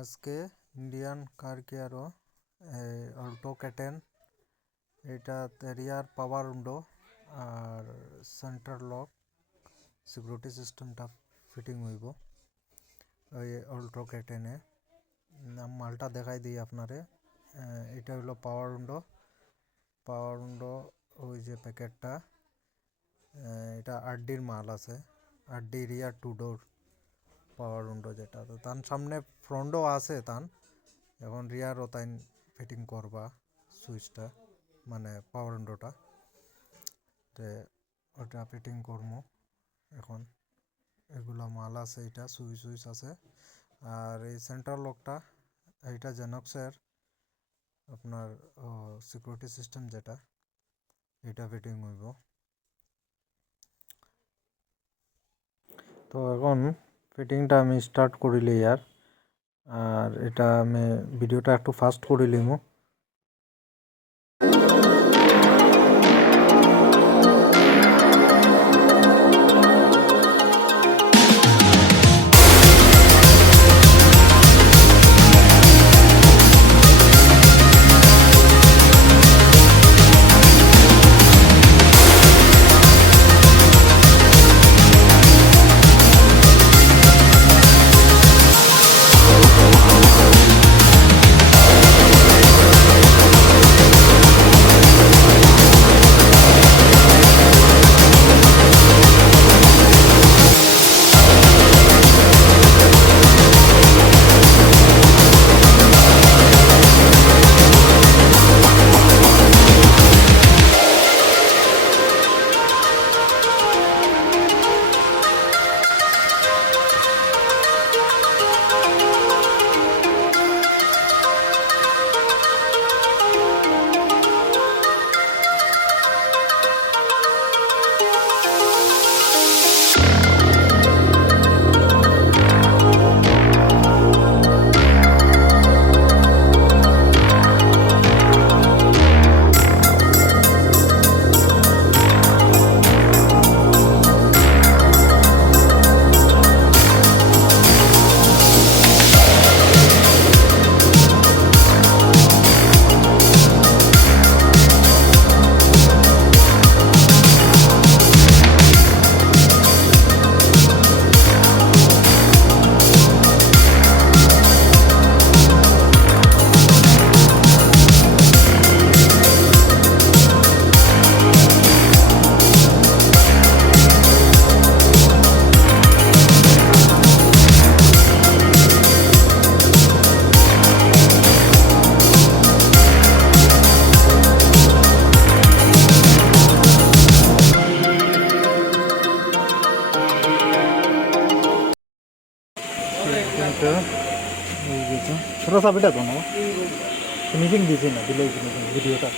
আজকে ইন্ডিয়ান কার কেয়ারও অল্টো ক্যাটেন এটাতে রিয়ার পাওয়ার উইন্ডো আর সেন্টার লক সিকিউরিটি সিস্টেমটা ফিটিং হইব ওই অল্টো ক্যাটেনে। মালটা দেখাই দিই আপনারে। এটা হলো পাওয়ার উইন্ডো ওই যে প্যাকেটটা, এটা 8Dর মাল আছে। 8D রিয়ার 2 ডোর পাওয়ার উইন্ডো যেটা, তো তার সামনে ফ্রন্টও আছে তান, এখন রিয়ারও তাই ফিটিং করবা সুইচটা, মানে পাওয়ার উইন্ডোটা ওটা ফিটিং করবো এখন। এগুলো মাল আছে, এটা সুইচ আছে। আর এই সেন্ট্রাল লকটা এইটা জেনক্সের আপনার সিকিউরিটি সিস্টেম যেটা, এটা ফিটিং হইব। তো এখন ফিটিংটা আমি স্টার্ট করিলি আর এটা আমি ভিডিওটা একটু ফাস্ট করিলিমু। थोड़ा सा बेटा दोनों फिनिशिंग दीजिए ना, डिले फिनिशिंग वीडियो का।